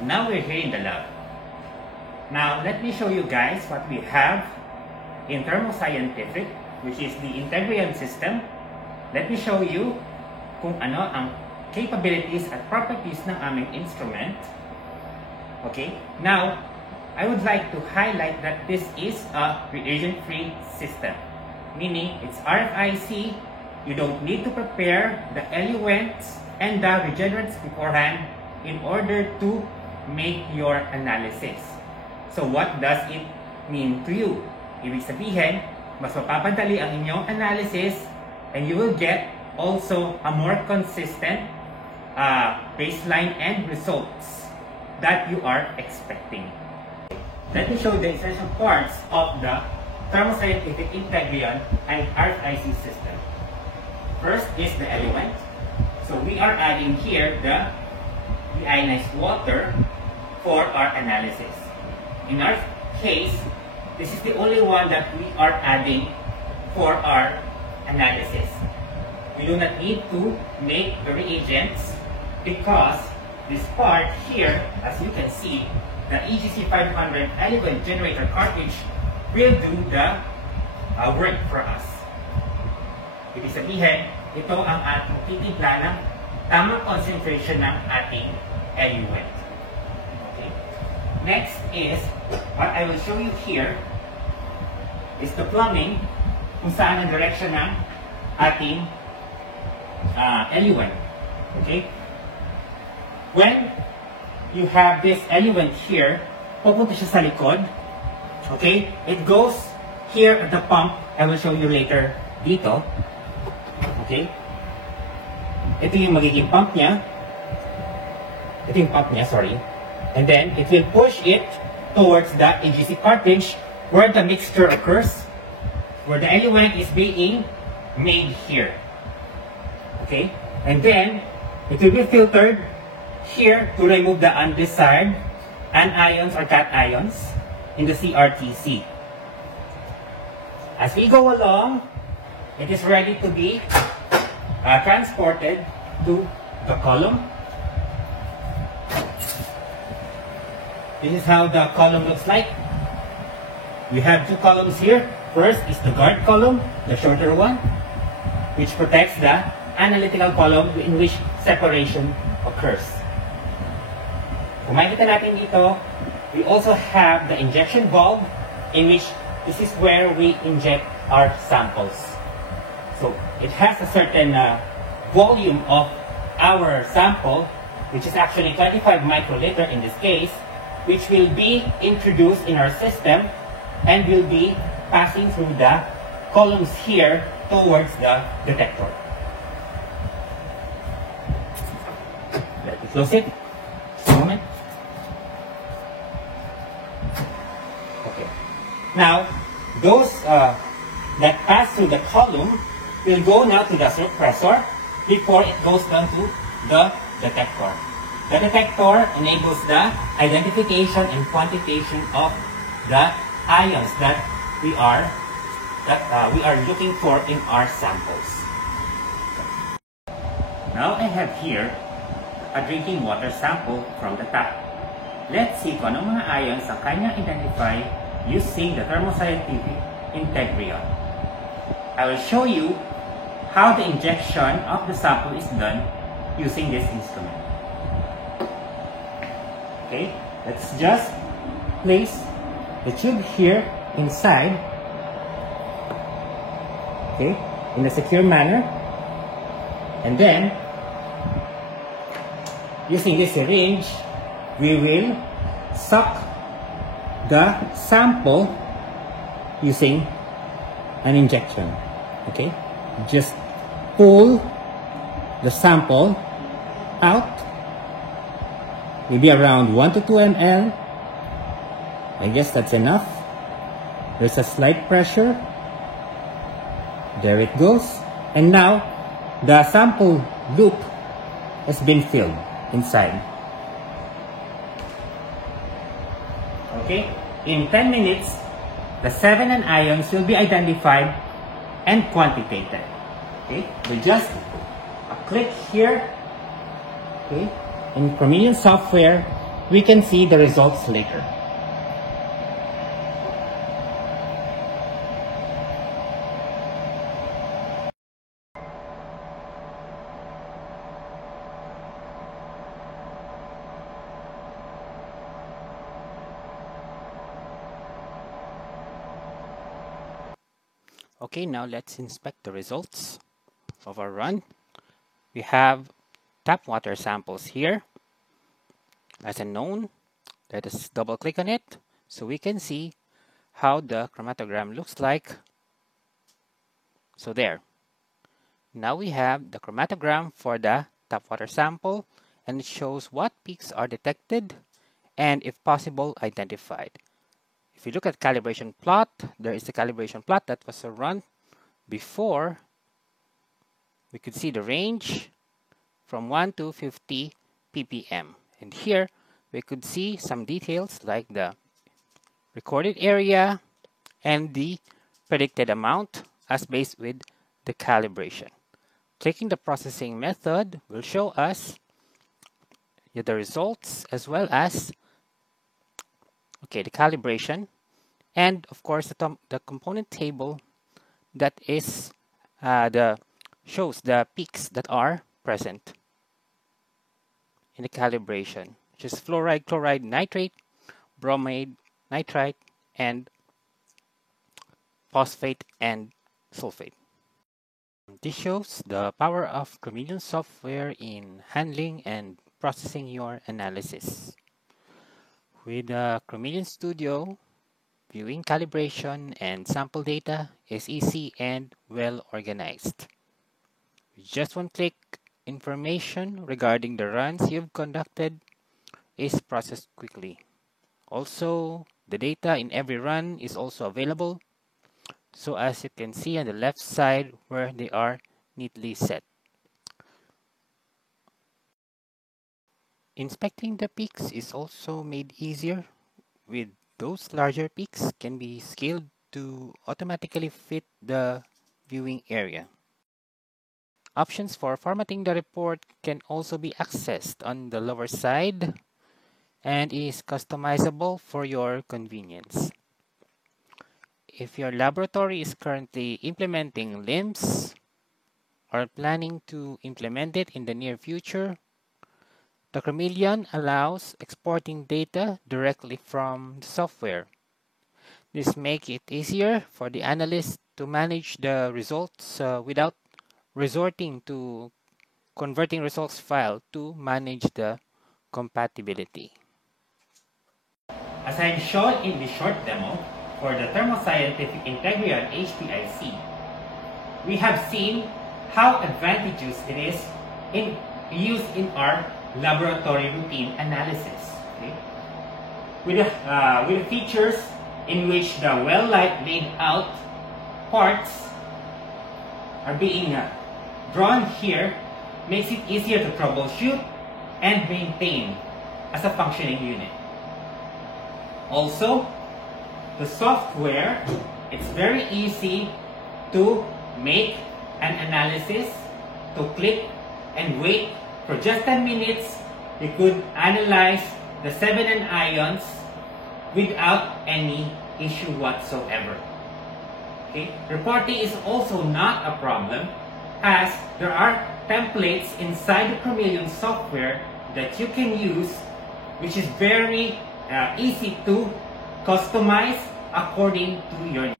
And now we're here in the lab. Now, let me show you guys what we have in Thermoscientific, which is the Integrion system. Let me show you kung ano ang capabilities at properties ng aming instrument. Okay, now, I would like to highlight that this is a reagent-free system. Meaning, it's RFIC, you don't need to prepare the eluents and the regenerants beforehand in order to make your analysis. So what does it mean to you? Ibig sabihin, mas mapapadali ang inyong analysis and you will get also a more consistent baseline and results that you are expecting. Let me show the essential parts of the Thermoscientific Integrion and RFIC system. First is the element. So we are adding here the deionized water for our analysis. In our case, this is the only one that we are adding for our analysis. We do not need to make the reagents because this part here, as you can see, the EGC 500 eluent generator cartridge will do the work for us. Ibig sabihin, ito ang ating titimpla ng tamang concentration ng ating eluent. Okay. Next is, what I will show you here is the plumbing, kung saan ang direction ng ating eluent. Okay? When you have this eluent here, pupunta siya sa likod. Okay? It goes here at the pump. I will show you later dito. Okay? Ito yung magiging pump niya. Ito yung pump niya, sorry. And then, it will push it towards the EGC cartridge where the mixture occurs, where the eluent is being made here. Okay? And then, it will be filtered here to remove the undesired anions or cations in the CRTC. As we go along, it is ready to be transported to the column. This is how the column looks like. We have two columns here. First is the guard column, the shorter one, which protects the analytical column in which separation occurs. Kung makikita natin dito, we also have the injection valve in which this is where we inject our samples. So it has a certain volume of our sample, which is actually 25 microliter in this case, which will be introduced in our system and will be passing through the columns here towards the detector. Let me close it. Just a moment. Okay. Now, those that pass through the column will go now to the suppressor before it goes down to the detector. The detector enables the identification and quantitation of the ions that we are looking for in our samples. Now I have here a drinking water sample from the tap. Let's see kung anong mga ions ang kanya identify using the Thermoscientific Integrion. I will show you how the injection of the sample is done using this instrument. Okay, let's just place the tube here inside, okay, in a secure manner, and then using this syringe, we will suck the sample using an injection. Okay, just pull the sample out, maybe around 1 to 2 ml. I guess that's enough. There's a slight pressure. There it goes. And now, the sample loop has been filled inside. Okay? In 10 minutes, the 7 anions will be identified and quantitated. Okay? With just a click here, okay, in Chromeleon software, we can see the results later. Okay, now let's inspect the results of our run. We have tap water samples here as a known. Let us double click on it so we can see how the chromatogram looks like. So there. Now we have the chromatogram for the tap water sample, and it shows what peaks are detected and, if possible, identified. If you look at calibration plot, there is a calibration plot that was run before. We could see the range from 1 to 50 ppm. And here we could see some details like the recorded area and the predicted amount as based with the calibration. Clicking the processing method will show us the results as well as the calibration, and of course the component table that is shows the peaks that are present in the calibration, which is fluoride, chloride, nitrate, bromide, nitrite, and phosphate and sulfate. This shows the power of Chromeleon software in handling and processing your analysis. With Chromeleon Studio, viewing calibration and sample data is easy and well organized. With just one click, information regarding the runs you've conducted is processed quickly. Also, the data in every run is also available, so as you can see on the left side where they are neatly set. Inspecting the peaks is also made easier, with those larger peaks can be scaled to automatically fit the viewing area. Options for formatting the report can also be accessed on the lower side and is customizable for your convenience. If your laboratory is currently implementing LIMS or planning to implement it in the near future, the Chromeleon allows exporting data directly from the software. This makes it easier for the analyst to manage the results without resorting to converting results file to manage the compatibility. As I've shown in the short demo for the Thermo Scientific Integrion HPIC, we have seen how advantageous it is in use in our laboratory routine analysis. Okay? With the features in which the well-light laid out parts are being drawn here, makes it easier to troubleshoot and maintain as a functioning unit. Also, the software, it's very easy to make an analysis, to click and wait for just 10 minutes. You could analyze the 7N ions without any issue whatsoever. Okay? Reporting is also not a problem, as there are templates inside the Chromeleon software that you can use, which is very easy to customize according to your needs.